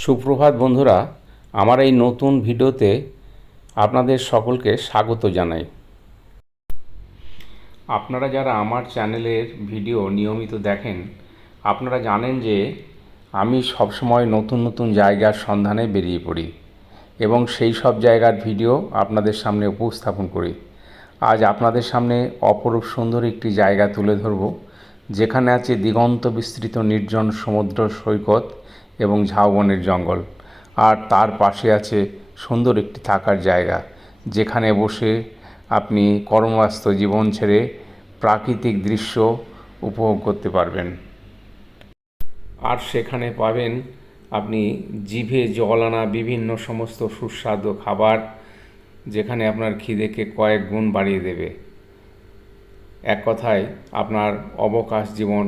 সুপ্রভাত বন্ধুরা, আমার এই নতুন ভিডিওতে আপনাদের সকলকে স্বাগত জানাই। আপনারা যারা আমার চ্যানেলের ভিডিও নিয়মিত দেখেন, আপনারা জানেন যে আমি সবসময় নতুন নতুন জায়গার সন্ধানে বেরিয়ে পড়ি এবং সেই সব জায়গার ভিডিও আপনাদের সামনে উপস্থাপন করি। আজ আপনাদের সামনে অপরূপ সুন্দর একটি জায়গা তুলে ধরব, যেখানে আছে দিগন্ত বিস্তৃত নির্জন সমুদ্র সৈকত এবং ঝাউবনের জঙ্গল, আর তার পাশে আছে সুন্দর একটি থাকার জায়গা, যেখানে বসে আপনি কর্মব্যস্ত জীবন ছেড়ে প্রাকৃতিক দৃশ্য উপভোগ করতে পারবেন। আর সেখানে পাবেন আপনি জিভে জল আনা বিভিন্ন সমস্ত সুস্বাদু খাবার, যেখানে আপনার খিদেকে কয়েক গুণ বাড়িয়ে দেবে। এক কথায় আপনার অবকাশ জীবন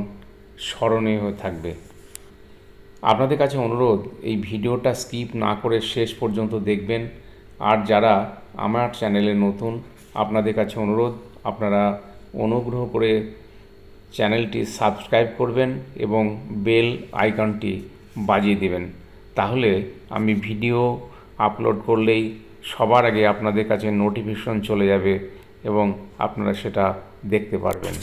স্মরণীয় হয়ে থাকবে। আপনাদের কাছে অনুরোধ, এই ভিডিওটা স্কিপ না করে শেষ পর্যন্ত দেখবেন। আর যারা আমার চ্যানেলে নতুন, আপনাদের কাছে অনুরোধ, আপনারা অনুগ্রহ করে চ্যানেলটি সাবস্ক্রাইব করবেন এবং বেল আইকনটি বাজিয়ে দেবেন। তাহলে আমি ভিডিও আপলোড করলেই সবার আগে আপনাদের কাছে নোটিফিকেশন চলে যাবে এবং আপনারা সেটা দেখতে পারবেন।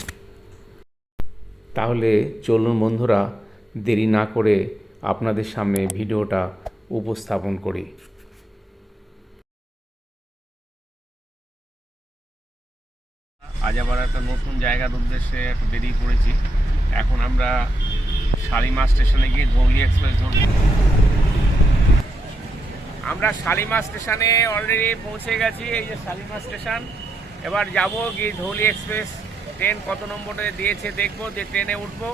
তাহলে চলুন বন্ধুরা, দেরি না করে আপনাদের সামনে ভিডিওটা উপস্থাপন করি। আজ আবার একটা নতুন জায়গার উদ্দেশ্যে বেরিয়ে পড়েছি। এখন আমরা শালিমার স্টেশনে গিয়ে ধৌলি এক্সপ্রেস ধরব। আমরা শালিমার স্টেশনে অলরেডি পৌঁছে গেছি। এই যে শালিমার স্টেশন, এবার যাব গিয়ে ধৌলি এক্সপ্রেস ট্রেন কত নম্বরে দিয়েছে দেখবো, যে ট্রেনে উঠবো।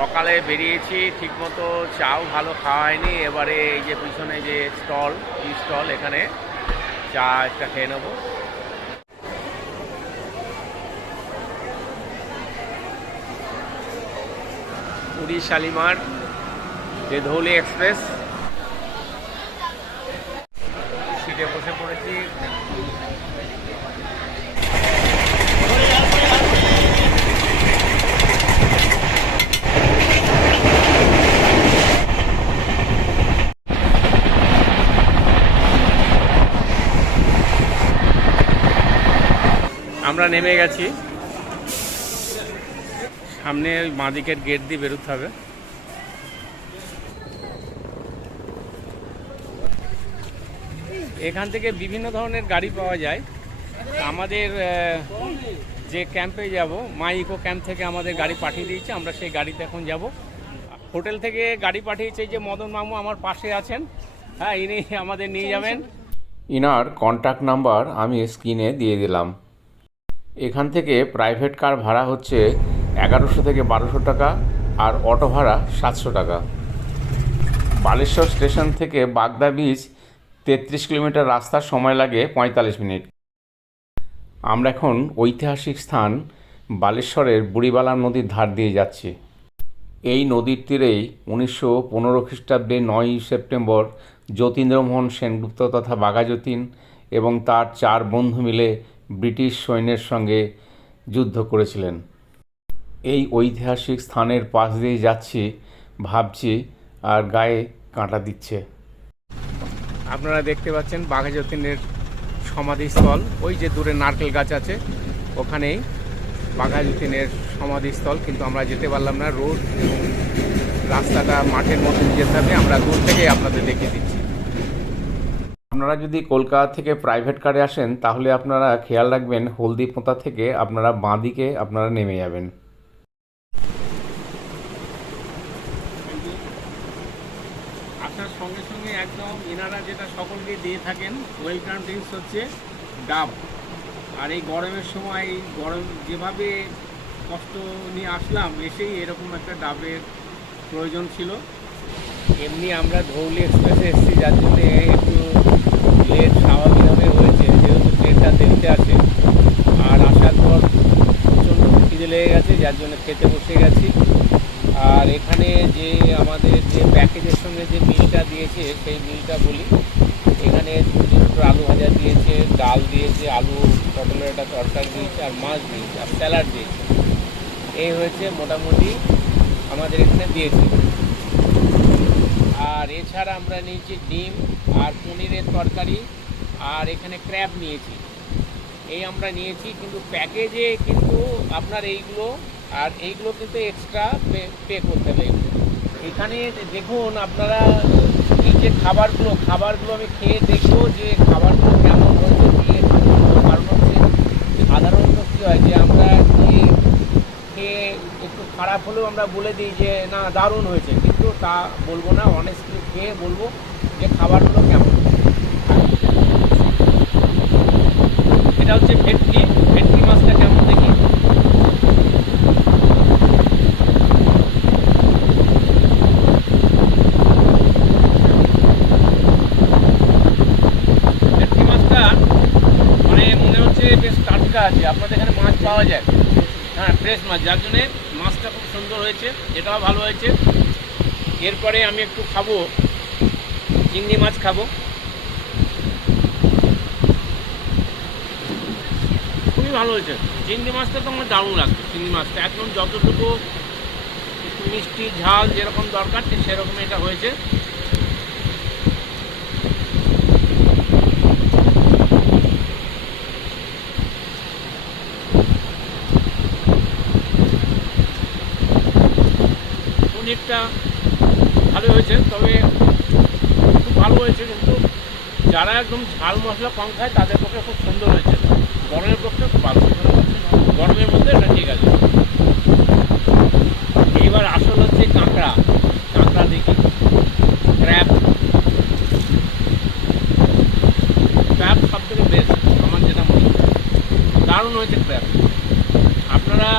সকালে বেরিয়েছি, ঠিকমতো চাও ভালো খাওয়া হয়নি। এবারে এই যে পিছনে যে স্টল, এখানে চা একটা খেয়ে নেবো। পুরী শালিমার যে ধৌলি এক্সপ্রেস, সিটে বসে পড়েছি। আমরা নেমে গেছি। সামনে ওই বাঁদিকের গেট দিয়ে বেরোতে হবে। এখান থেকে বিভিন্ন ধরনের গাড়ি পাওয়া যায়। আমাদের যে ক্যাম্পে যাব, মাই ইকো ক্যাম্প থেকে আমাদের গাড়ি পাঠিয়ে দিয়েছে, আমরা সেই গাড়িতে এখন যাব। হোটেল থেকে গাড়ি পাঠিয়েছে যে মদন মামু আমার পাশে আছেন, হ্যাঁ, ইনি আমাদের নিয়ে যাবেন। ইনার কন্ট্যাক্ট নাম্বার আমি স্ক্রিনে দিয়ে দিলাম। এখান থেকে প্রাইভেট কার ভাড়া হচ্ছে 1100 থেকে 1200 টাকা, আর অটো ভাড়া 700 টাকা। বালেশ্বর স্টেশন থেকে বাগদা বিচ 33 কিলোমিটার রাস্তার সময় লাগে 45 মিনিট। আমরা এখন ঐতিহাসিক স্থান বালেশ্বরের বুড়িবালা নদীর ধার দিয়ে যাচ্ছি। এই নদীর তীরেই 1915 খ্রিস্টাব্দে 9ই সেপ্টেম্বর যতীন্দ্রমোহন সেনগুপ্ত তথা বাঘাযতীন এবং তার 4 বন্ধু মিলে ব্রিটিশ সৈন্যের সঙ্গে যুদ্ধ করেছিলেন। এই ঐতিহাসিক স্থানের পাশ দিয়ে যাচ্ছি, ভাবছি আর গায়ে কাঁটা দিচ্ছে। আপনারা দেখতে পাচ্ছেন বাঘাযতীনের সমাধিস্থল, ওই যে দূরে নারকেল গাছ আছে, ওখানেই বাঘাযতীনের সমাধিস্থল। কিন্তু আমরা যেতে পারলাম না, রোড এবং রাস্তাটা মাঠের মধ্যে যেতে হবে। আমরা দূর থেকেই আপনাদের দেখিয়ে দিচ্ছি। আপনারা যদি কলকাতা থেকে প্রাইভেট কারে আসেন, তাহলে আপনারা খেয়াল রাখবেন হলদিপোঁতা থেকে আপনারা বাঁদিকে আপনারা নেমে যাবেন। আসার সঙ্গে সঙ্গে একদম এনারা যেটা সকলকে দিয়ে থাকেন, ওয়েলকাম ড্রিঙ্কস হচ্ছে ডাব। আর এই গরমের সময়, গরম যেভাবে কষ্ট নিয়ে আসলাম, এসেই এরকম একটা ডাবের প্রয়োজন ছিল। এমনি আমরা ধৌলি এক্সপ্রেসে এসেছি, যার জন্য একটু লেট স্বাভাবিকভাবে হয়েছে, যেহেতু ট্রেনটা দেরিতে আসে। আর আসার পর প্রচণ্ড খিদে লেগে গেছে, যার জন্য খেতে বসে গেছি। আর এখানে যে আমাদের যে প্যাকেজের সঙ্গে যে মিলটা দিয়েছে, সেই মিলটা বলি। এখানে দুটো আলু ভাজা দিয়েছে, ডাল দিয়েছে, আলু পটলের একটা তরকারি দিয়েছে, আর মাছ দিয়েছে, আর স্যালাড দিয়েছে। এই হয়েছে মোটামুটি আমাদের এখানে দিয়েছি। আর এছাড়া আমরা নিয়েছি ডিম আর পনিরের তরকারি, আর এখানে ক্র্যাব নিয়েছি। এই আমরা নিয়েছি, কিন্তু প্যাকেজে কিন্তু আপনার এইগুলো আর এইগুলো কিন্তু এক্সট্রা পে করতে হবে। এখানে দেখুন আপনারা, এই যে খাবারগুলো আমি খেয়ে দেখবো যে খাবারগুলো কেমন হয়েছে, দিয়ে কারণ হচ্ছে সাধারণত কী হয় যে আমরা খেয়ে একটু খারাপ হলেও আমরা বলে দিই যে না দারুণ হয়েছে, কিন্তু তা বলবো না, অনেস্টলি খেয়ে বলবো যে খাবারগুলো কেমন। এটা হচ্ছে ভেটকি মাছটা কেমন দেখি। ভেটকি মাছটা মানে মনে হচ্ছে বেশ টাটকা আছে, আপনাদের এখানে মাছ পাওয়া যায়, হ্যাঁ ফ্রেশ মাছ, যার জন্যে মাছটা খুব সুন্দর হয়েছে, এটাও ভালো হয়েছে। এরপরে আমি একটু খাবো চিংড়ি মাছ খাবো। খুবই ভালো হয়েছে চিংড়ি মাছটা, তো আমার দারুণ লাগছে। চিংড়ি মাছটা একদম যতটুকু মিষ্টি ঝাল যেরকম দরকার ঠিক সেরকম এটা হয়েছে। পনিরটা ভালো হয়েছে, তবে খুব ভালো হয়েছে, কিন্তু যারা একদম ঝাল মশলা কম খায় তাদের পক্ষে খুব সুন্দর হয়েছে, গরমের পক্ষে খুব ভালো, গরমের মধ্যে এটা ঠিক আছে। এইবার আসল হচ্ছে কাঁকড়া দেখি, ক্র্যাব সব থেকে বেস্ট আমার যেটা মনে হয়, দারুণ হয়েছে ক্র্যাব। আপনারা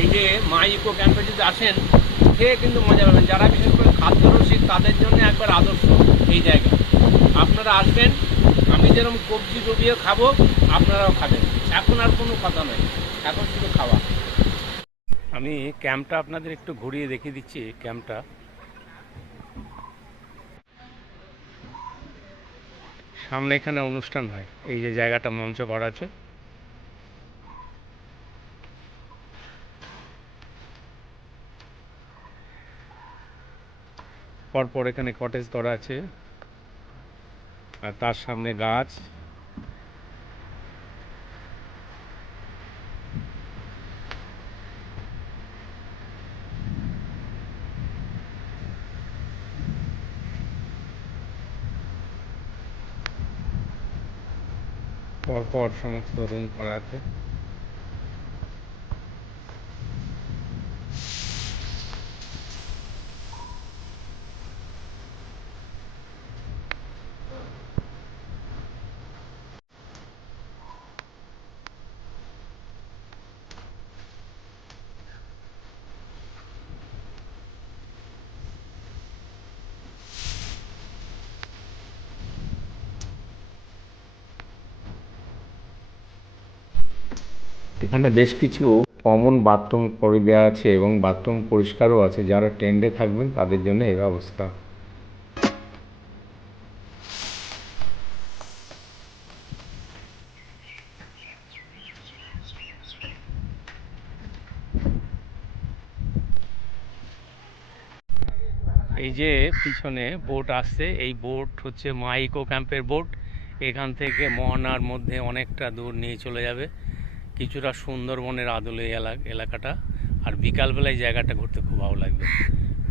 এই যে মা ইকো ক্যাম্পে যদি আসেন, খেয়ে কিন্তু মজা পাবেন। যারা বিশেষ করে খাদ্যরসিক তাদের জন্য একবার আদর্শ এই জায়গা। আপনারা আসবেন, আমি যেরকম কবজি ডুবিয়ে খাবো আপনারাও খাবেন, এখন আর কোনো কথা নয়, এখন শুধু খাওয়া। আমি ক্যাম্পটা আপনাদের একটু ঘুরিয়ে দেখিয়ে দিচ্ছি। ক্যাম্পটা সামনে, এখানে অনুষ্ঠান হয়, এই যে জায়গাটা মঞ্চ করা আছে, পরপর এখানে কটেজ করা আছে, আর তার সামনে গাছ। পরপর সমস্ত রুম করা আছে। এখানে বেশ কিছু কমন বাথরুম করে দেওয়া আছে, এবং বাথরুম পরিষ্কারও আছে। যারা টেন্টে থাকবেন তাদের জন্য এই ব্যবস্থা। এই যে পিছনে বোট আসছে, এই বোট হচ্ছে মা ইকো ক্যাম্পের বোট। এখান থেকে মোহনার মধ্যে অনেকটা দূর নিয়ে চলে যাবে, কিছুটা সুন্দরবনের আদলে এলাকাটা। আর বিকালবেলায় জায়গাটা ঘুরতে খুব ভালো লাগবে।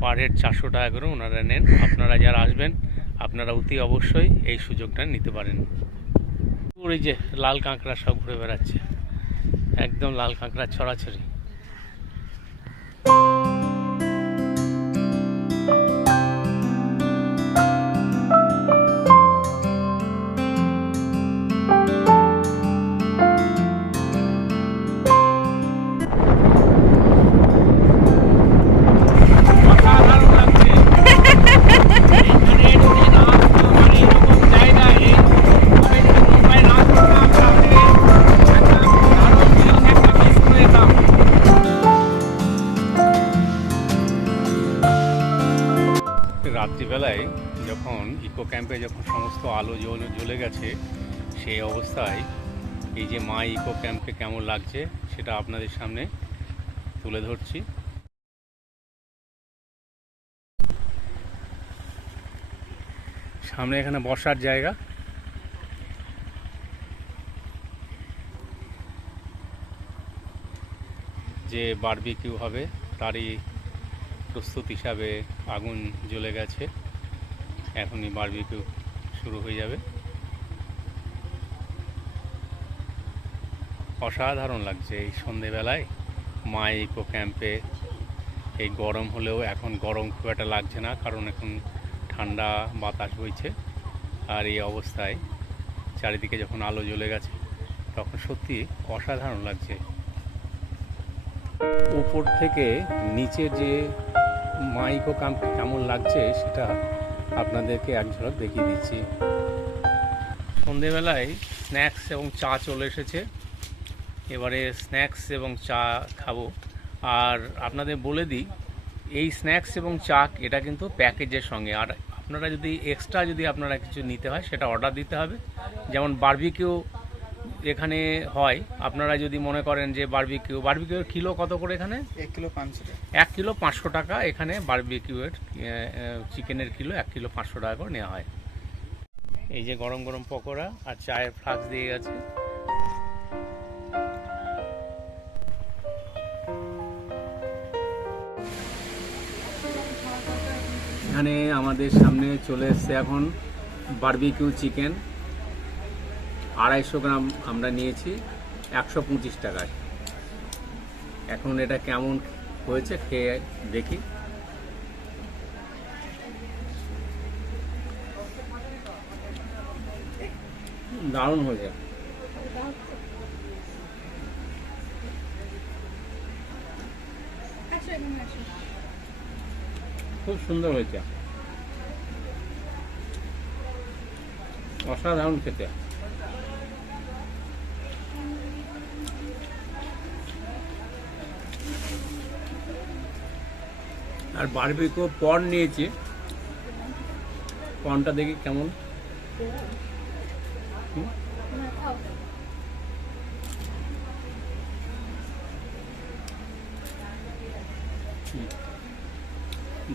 পার হেড 400 টাকা করে ওনারা নেন। আপনারা যারা আসবেন আপনারা অতি অবশ্যই এই সুযোগটা নিতে পারেন। ওই যে লাল কাঁকড়া সব ঘুরে বেড়াচ্ছে, একদম লাল কাঁকড়া ছড়াছড়ি। রাত্রিবেলায় যখন ইকো ক্যাম্পে যখন সমস্ত আলো জ্বলে গেছে, সেই অবস্থায় এই যে মা ইকো ক্যাম্পে কেমন লাগছে সেটা আপনাদের সামনে তুলে ধরছি। সামনে এখানে বসার জায়গা, যে বারবিকিউ হবে তারই প্রস্তুত হিসাবে আগুন জ্বলে গেছে। এখনই বারবিকিউ শুরু হয়ে যাবে। অসাধারণ লাগছে এই সন্ধেবেলায় মা ইকো ক্যাম্পে। এই গরম হলেও এখন গরম খুব একটা লাগছে না, কারণ এখন ঠান্ডা বাতাস বইছে। আর এই অবস্থায় চারিদিকে যখন আলো জ্বলে গেছে তখন সত্যি অসাধারণ লাগছে। উপর থেকে নিচে যে মা ইকো ক্যাম্প কেমন লাগছে সেটা আপনাদেরকে এক ঝলক দেখিয়ে দিচ্ছি। সন্ধেবেলায় স্ন্যাক্স এবং চা চলে এসেছে। এবারে স্ন্যাক্স এবং চা খাবো। আর আপনাদের বলে দিই, এই স্ন্যাক্স এবং চা এটা কিন্তু প্যাকেজের সঙ্গে। আর আপনারা যদি এক্সট্রা যদি আপনারা কিছু নিতে হয় সেটা অর্ডার দিতে হবে। যেমন বারবিকিউ এখানে হয়, আপনারা যদি মনে করেন যে বারবিকিউর কিলো কত করে এখানে? 1 কিলো 500 টাকা। 1 কিলো 500 টাকা এখানে বারবিকিউয়ের চিকেনের কিলো 1 কিলো 500 টাকা করে নেওয়া হয়। এই যে গরম গরম পকোড়া আর চায়ের ফ্লাক্স দিয়ে গেছে। এখানে আমাদের সামনে চলে এসছে এখন বারবিকিউ চিকেন। 250 গ্রাম আমরা নিয়েছি 125 টাকায়। এখন এটা কেমন হয়েছে খেয়ে দেখি। দারুণ হয়েছে। খুব সুন্দর হয়েছে, অসাধারণ খেতে। আর বারবিকিউ পর্ন নিয়েছি, পর্নটা দেখি কেমন।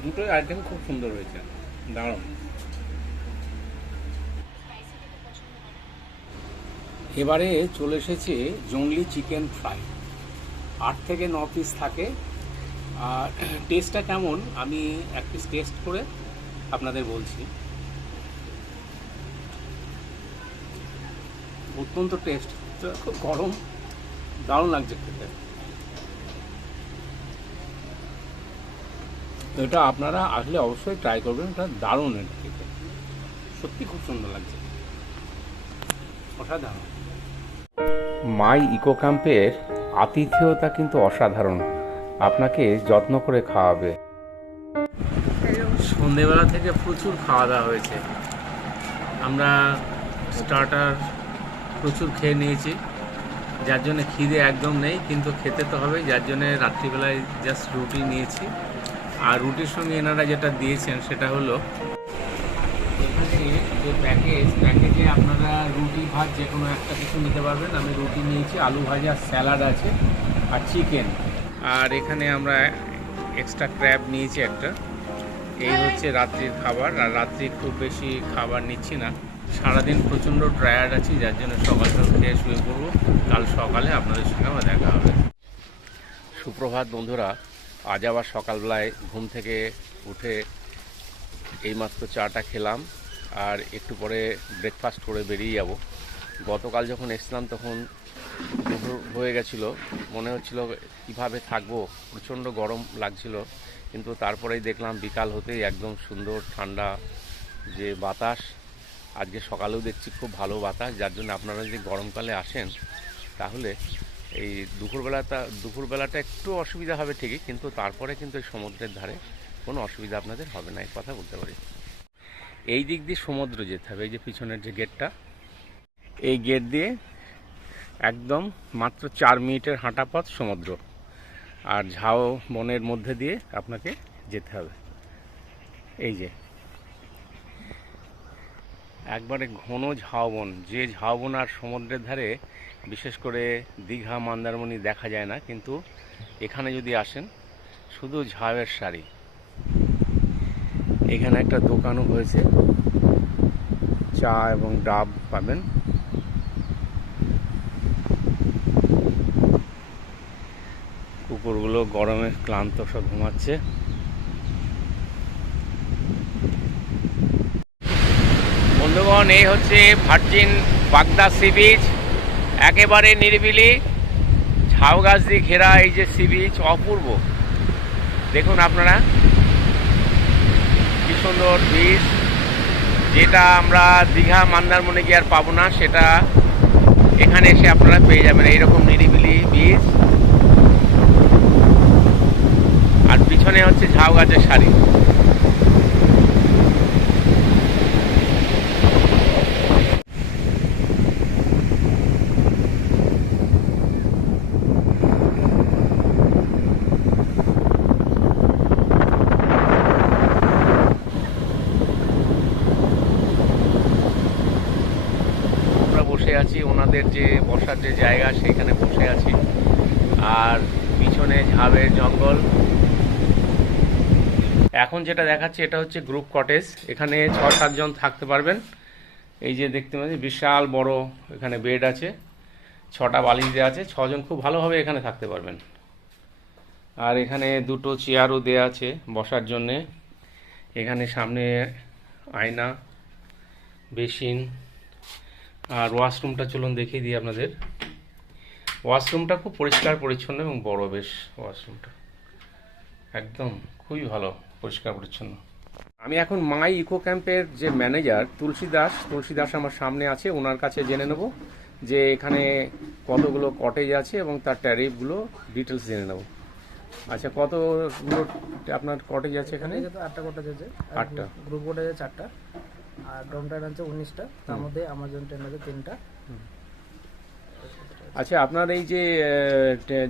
দুটোই আইটেম খুব সুন্দর হয়েছে, দারুণ। এবারে চলে এসেছে জংলি চিকেন ফ্রাই। 8 থেকে 9 পিস থাকে। আর টেস্টটা কেমন আমি এক পিস টেস্ট করে আপনাদের বলছি। অত্যন্ত টেস্ট, খুব গরম, দারুণ লাগছে খেতে। এটা আপনারা আসলে অবশ্যই ট্রাই করবেন, এটা দারুণ। এটা খেতে সত্যি খুব সুন্দর লাগছে, অসাধারণ। মাই ইকো ক্যাম্পের আতিথেয়তা কিন্তু অসাধারণ, আপনাকে যত্ন করে খাওয়াবে। সন্ধেবেলা থেকে প্রচুর খাওয়া দাওয়া হয়েছে। আমরা স্টার্টার প্রচুর খেয়ে নিয়েছি, যার জন্য খিদে একদম নেই, কিন্তু খেতে তো হবে। যার জন্য রাত্রিবেলায় জাস্ট রুটি নিয়েছি। আর রুটির সঙ্গে এনারা যেটা দিয়েছেন সেটা হলো এখানে যে প্যাকেজে আপনারা রুটি ভাত যে কোনো একটা কিছু নিতে পারবেন। আমি রুটি নিয়েছি, আলু ভাজা, স্যালাড আছে আর চিকেন। আর এখানে আমরা এক্সট্রা ক্র্যাব নিয়েছি একটা। এই হচ্ছে রাত্রির খাবার। আর রাত্রি খুব বেশি খাবার নিচ্ছি না, সারাদিন প্রচণ্ড টায়ার্ড আছি, যার জন্য সকাল খেয়ে শুয়ে পড়বো। কাল সকালে আপনাদের সঙ্গে আমার দেখা হবে। সুপ্রভাত বন্ধুরা, আজ আবার সকালবেলায় ঘুম থেকে উঠে এইমাত্র চাটা খেলাম আর একটু পরে ব্রেকফাস্ট করে বেরিয়ে যাব। গতকাল যখন এসেছিলাম তখন দুপুর হয়ে গেছিলো, মনে হচ্ছিল কীভাবে থাকবো, প্রচণ্ড গরম লাগছিল। কিন্তু তারপরেই দেখলাম বিকাল হতেই একদম সুন্দর ঠান্ডা যে বাতাস। আজকে সকালেও দেখছি খুব ভালো বাতাস, যার জন্য আপনারা যদি গরমকালে আসেন তাহলে এই দুপুরবেলাটা একটু অসুবিধা হবে ঠিকই, কিন্তু তারপরে কিন্তু এই সমুদ্রের ধারে কোনো অসুবিধা আপনাদের হবে না, এই কথা বলতে পারি। এই দিক দিয়ে সমুদ্র যেতে হবে। এই যে পিছনের যে গেটটা, এই গেট দিয়ে একদম মাত্র 4 মিনিটের হাঁটা পথ সমুদ্র। আর ঝাউ বনের মধ্যে দিয়ে আপনাকে যেতে হবে। এই যে একবারে ঘন ঝাউবন, যে ঝাউবন আর সমুদ্রের ধারে বিশেষ করে দীঘা মন্দারমণি দেখা যায় না, কিন্তু এখানে যদি আসেন শুধু ঝাউয়ের শাড়ি। এখানে একটা দোকানও হয়েছে, চা এবং ডাব পাবেন। কুকুরগুলো গরমে ক্লান্ত, সব ঘুমাচ্ছে। বন্ধুগণ, এই হচ্ছে ভার্জিন বাগদা সি বিচ, একেবারে নিরিবিলি, ঝাউ গাছ দিয়ে ঘেরা এই যে সি বিচ, অপূর্ব। দেখুন আপনারা কি সুন্দর বিচ, যেটা আমরা দীঘা মন্দারমণি গিয়ে আর পাবো না, সেটা এখানে এসে আপনারা পেয়ে যাবেন। এইরকম নিরিবিলি বিচ, আর পিছনে হচ্ছে ঝাউ গাছের সারি। বসে আছি ওনাদের যে বসার যে জায়গা, সেখানে বসে আছি, আর পিছনে ঝাউয়ের জঙ্গল। এখন যেটা দেখাচ্ছি এটা হচ্ছে গ্রুপ কটেজ, এখানে 6-7 জন থাকতে পারবেন। এই যে দেখতে পাচ্ছি বিশাল বড় এখানে বেড আছে, 6টা বালিশ দেওয়া আছে, 6 জন খুব ভালোভাবে এখানে থাকতে পারবেন। আর এখানে 2টো চেয়ারও দেওয়া আছে বসার জন্যে। এখানে সামনে আয়না, বেসিন, আর ওয়াশরুমটা চলুন দেখিয়ে দিই আপনাদের। ওয়াশরুমটা খুব পরিষ্কার পরিচ্ছন্ন এবং বড়, বেশ ওয়াশরুমটা একদম খুবই ভালো, পরিষ্কার পরিচ্ছন্ন। আমি এখন মাই ইকো ক্যাম্পের যে ম্যানেজার তুলসী দাস আমার সামনে আছে, ওনার কাছে জেনে নেব যে এখানে কতগুলো কটেজ আছে এবং তার ট্যারিফগুলো ডিটেলস জেনে নেব। আচ্ছা, কতগুলো আপনার কটেজ আছে এখানে? 8টা কটেজ আছে। 8টা, গ্রুপ কটেজ আছে 4টা, আর ডোম টেন্ট আছে 19টা, তার মধ্যে আমাজন টেন্ট আছে 3টা। আচ্ছা, আপনার এই যে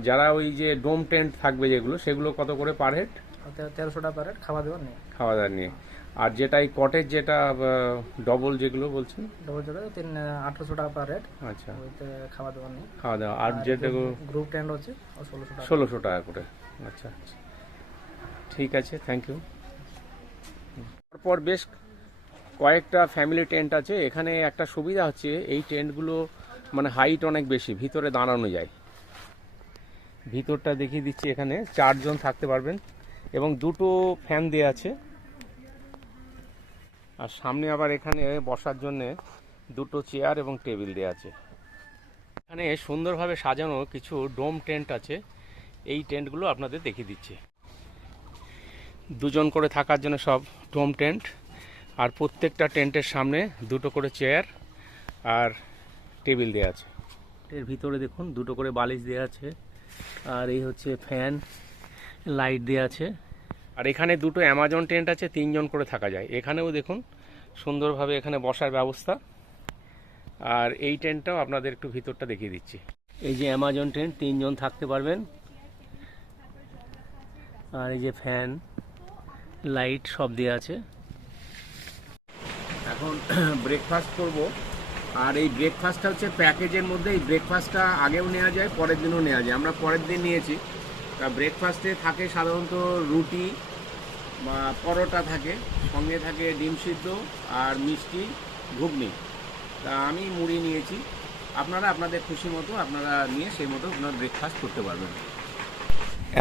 যারা ওই যে ডোম টেন্ট থাকবে যেগুলো, সেগুলো কত করে পার হেড? 1300 টাকা পার হেড, খাওয়া দাওয়া নেই। খাওয়া দাওয়া নিয়ে। আর যেটা এই কটেজ, যেটা ডবল যেগুলো বলছেন, ডবল যেটা 800 টাকা পার হেড। আচ্ছা, ওইতে খাওয়া দাওয়া নেই। খাওয়া দাওয়া। আর যেটা গ্রুপ টেন্ট হচ্ছে 1600 টাকা। 1600 টাকা করে। আচ্ছা, ঠিক আছে, থ্যাংক ইউ। তারপর বেশ কয়েকটা ফ্যামিলি টেন্ট আছে এখানে। একটা সুবিধা হচ্ছে এই টেন্টগুলো মানে হাইট অনেক বেশি, ভিতরে দাঁড়ানো যায়। ভিতরটা দেখিয়ে দিচ্ছি, এখানে 4 জন থাকতে পারবেন এবং 2টো ফ্যান দেওয়া আছে। আর সামনে আবার এখানে বসার জন্যে 2টো চেয়ার এবং টেবিল দেওয়া আছে। এখানে সুন্দরভাবে সাজানো কিছু ডোম টেন্ট আছে, এই টেন্টগুলো আপনাদের দেখিয়ে দিচ্ছি। 2 জন করে থাকার জন্য সব ডোম টেন্ট, আর প্রত্যেকটা টেন্টের সামনে 2টো করে চেয়ার আর টেবিল দেওয়া আছে। এর ভিতরে দেখুন 2টো করে বালিশ দেওয়া আছে, আর এই হচ্ছে ফ্যান, লাইট দেওয়া আছে। আর এখানে 2টো অ্যামাজন টেন্ট আছে, 3 জন করে থাকা যায়। এখানেও দেখুন সুন্দরভাবে এখানে বসার ব্যবস্থা। আর এই টেন্টটাও আপনাদের একটু ভিতরটা দেখিয়ে দিচ্ছি। এই যে অ্যামাজন টেন্ট, 3 জন থাকতে পারবেন। আর এই যে ফ্যান, লাইট সব দেওয়া আছে। এখন ব্রেকফাস্ট করব, আর এই ব্রেকফাস্টটা হচ্ছে প্যাকেজের মধ্যে। এই ব্রেকফাস্টটা আগেও নেওয়া যায়, পরের দিনও নেওয়া যায়। আমরা পরের দিন নিয়েছি। তা ব্রেকফাস্টে থাকে সাধারণত রুটি বা পরোটা থাকে, সঙ্গে থাকে ডিম সিদ্ধ আর মিষ্টি, ঘুগনি। তা আমি মুড়ি নিয়েছি। আপনারা আপনাদের খুশি মতো আপনারা নিয়ে সেই মতো আপনার ব্রেকফাস্ট করতে পারবেন।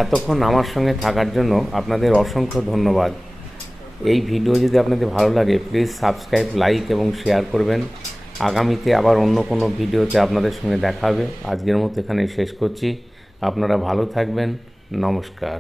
এতক্ষণ আমার সঙ্গে থাকার জন্য আপনাদের অসংখ্য ধন্যবাদ। এই ভিডিও যদি আপনাদের ভালো লাগে, প্লিজ সাবস্ক্রাইব, লাইক এবং শেয়ার করবেন। আগামীতে আবার অন্য কোনো ভিডিওতে আপনাদের সঙ্গে দেখা হবে। আজকের মতো এখানে শেষ করছি। আপনারা ভালো থাকবেন। নমস্কার।